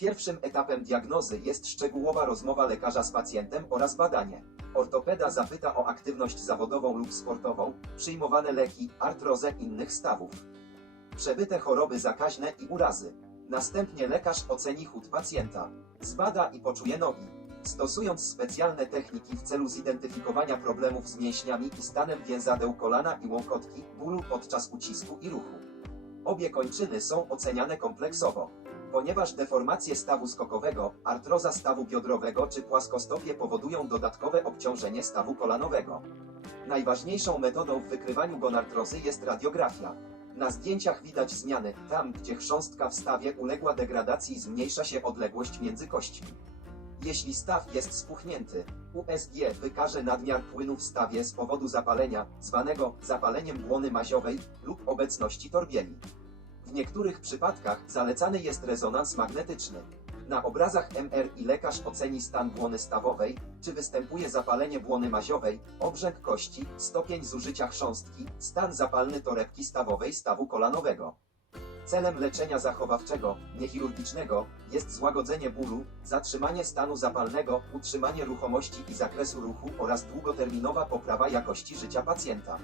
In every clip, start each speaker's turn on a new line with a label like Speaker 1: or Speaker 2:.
Speaker 1: Pierwszym etapem diagnozy jest szczegółowa rozmowa lekarza z pacjentem oraz badanie. Ortopeda zapyta o aktywność zawodową lub sportową, przyjmowane leki, artrozę innych stawów, przebyte choroby zakaźne i urazy. Następnie lekarz oceni chód pacjenta, zbada i poczuje nogi, stosując specjalne techniki w celu zidentyfikowania problemów z mięśniami i stanem więzadeł kolana i łąkotki, bólu podczas ucisku i ruchu. Obie kończyny są oceniane kompleksowo. Ponieważ deformacje stawu skokowego, artroza stawu biodrowego czy płaskostopie powodują dodatkowe obciążenie stawu kolanowego. Najważniejszą metodą w wykrywaniu gonartrozy jest radiografia. Na zdjęciach widać zmiany, tam gdzie chrząstka w stawie uległa degradacji zmniejsza się odległość między kośćmi. Jeśli staw jest spuchnięty, USG wykaże nadmiar płynu w stawie z powodu zapalenia, zwanego zapaleniem błony maziowej lub obecności torbieli. W niektórych przypadkach zalecany jest rezonans magnetyczny. Na obrazach MRI lekarz oceni stan błony stawowej, czy występuje zapalenie błony maziowej, obrzęk kości, stopień zużycia chrząstki, stan zapalny torebki stawowej stawu kolanowego. Celem leczenia zachowawczego, niechirurgicznego, jest złagodzenie bólu, zatrzymanie stanu zapalnego, utrzymanie ruchomości i zakresu ruchu oraz długoterminowa poprawa jakości życia pacjenta.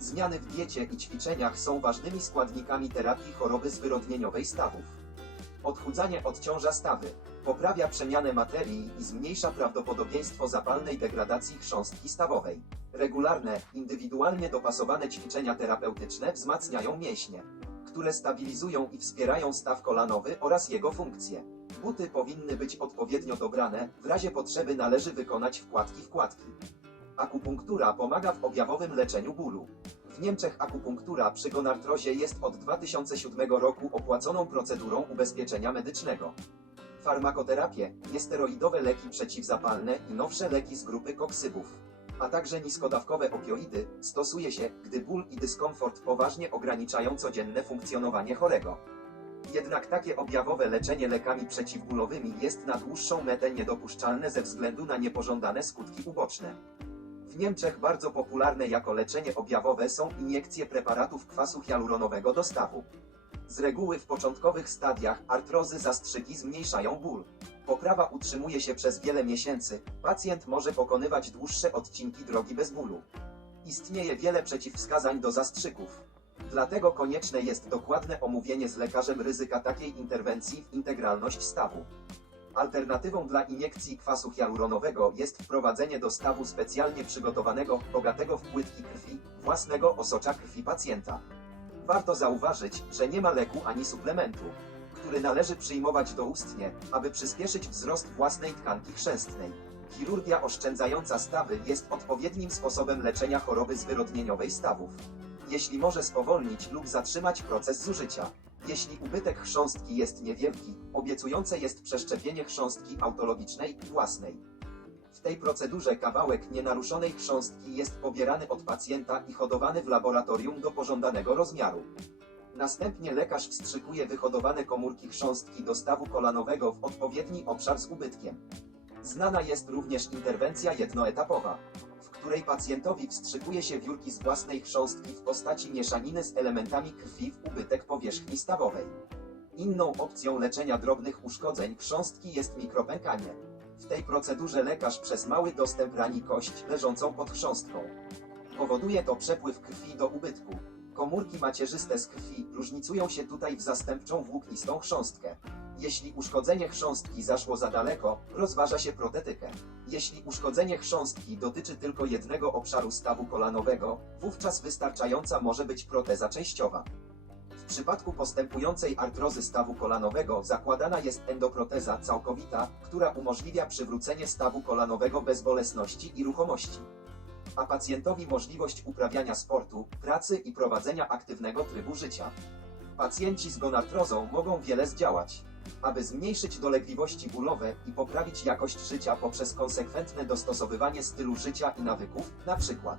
Speaker 1: Zmiany w diecie i ćwiczeniach są ważnymi składnikami terapii choroby zwyrodnieniowej stawów. Odchudzanie odciąża stawy, poprawia przemianę materii i zmniejsza prawdopodobieństwo zapalnej degradacji chrząstki stawowej. Regularne, indywidualnie dopasowane ćwiczenia terapeutyczne wzmacniają mięśnie, które stabilizują i wspierają staw kolanowy oraz jego funkcje. Buty powinny być odpowiednio dobrane, w razie potrzeby należy wykonać wkładki-wkładki. Akupunktura pomaga w objawowym leczeniu bólu. W Niemczech akupunktura przy gonartrozie jest od 2007 roku opłaconą procedurą ubezpieczenia medycznego. Farmakoterapię, niesteroidowe leki przeciwzapalne i nowsze leki z grupy koksybów, a także niskodawkowe opioidy stosuje się, gdy ból i dyskomfort poważnie ograniczają codzienne funkcjonowanie chorego. Jednak takie objawowe leczenie lekami przeciwbólowymi jest na dłuższą metę niedopuszczalne ze względu na niepożądane skutki uboczne. W Niemczech bardzo popularne jako leczenie objawowe są iniekcje preparatów kwasu hialuronowego do stawu. Z reguły w początkowych stadiach artrozy zastrzyki zmniejszają ból. Poprawa utrzymuje się przez wiele miesięcy, pacjent może pokonywać dłuższe odcinki drogi bez bólu. Istnieje wiele przeciwwskazań do zastrzyków. Dlatego konieczne jest dokładne omówienie z lekarzem ryzyka takiej interwencji w integralność stawu. Alternatywą dla iniekcji kwasu hialuronowego jest wprowadzenie do stawu specjalnie przygotowanego, bogatego w płytki krwi, własnego osocza krwi pacjenta. Warto zauważyć, że nie ma leku ani suplementu, który należy przyjmować doustnie, aby przyspieszyć wzrost własnej tkanki chrzęstnej. Chirurgia oszczędzająca stawy jest odpowiednim sposobem leczenia choroby zwyrodnieniowej stawów. Jeśli może spowolnić lub zatrzymać proces zużycia. Jeśli ubytek chrząstki jest niewielki, obiecujące jest przeszczepienie chrząstki autologicznej, własnej. W tej procedurze kawałek nienaruszonej chrząstki jest pobierany od pacjenta i hodowany w laboratorium do pożądanego rozmiaru. Następnie lekarz wstrzykuje wyhodowane komórki chrząstki do stawu kolanowego w odpowiedni obszar z ubytkiem. Znana jest również interwencja jednoetapowa, w której pacjentowi wstrzykuje się wiórki z własnej chrząstki w postaci mieszaniny z elementami krwi w ubytek powierzchni stawowej. Inną opcją leczenia drobnych uszkodzeń chrząstki jest mikropękanie. W tej procedurze lekarz przez mały dostęp rani kość leżącą pod chrząstką. Powoduje to przepływ krwi do ubytku. Komórki macierzyste z krwi różnicują się tutaj w zastępczą włóknistą chrząstkę. Jeśli uszkodzenie chrząstki zaszło za daleko, rozważa się protetykę. Jeśli uszkodzenie chrząstki dotyczy tylko jednego obszaru stawu kolanowego, wówczas wystarczająca może być proteza częściowa. W przypadku postępującej artrozy stawu kolanowego zakładana jest endoproteza całkowita, która umożliwia przywrócenie stawu kolanowego bez bolesności i ruchomości. A pacjentowi możliwość uprawiania sportu, pracy i prowadzenia aktywnego trybu życia. Pacjenci z gonartrozą mogą wiele zdziałać. Aby zmniejszyć dolegliwości bólowe i poprawić jakość życia poprzez konsekwentne dostosowywanie stylu życia i nawyków, np.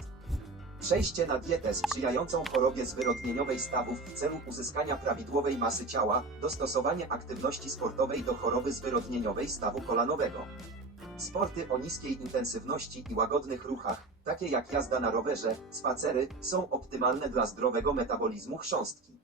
Speaker 1: Przejście na dietę sprzyjającą chorobie zwyrodnieniowej stawów w celu uzyskania prawidłowej masy ciała, dostosowanie aktywności sportowej do choroby zwyrodnieniowej stawu kolanowego. Sporty o niskiej intensywności i łagodnych ruchach, takie jak jazda na rowerze, spacery, są optymalne dla zdrowego metabolizmu chrząstki.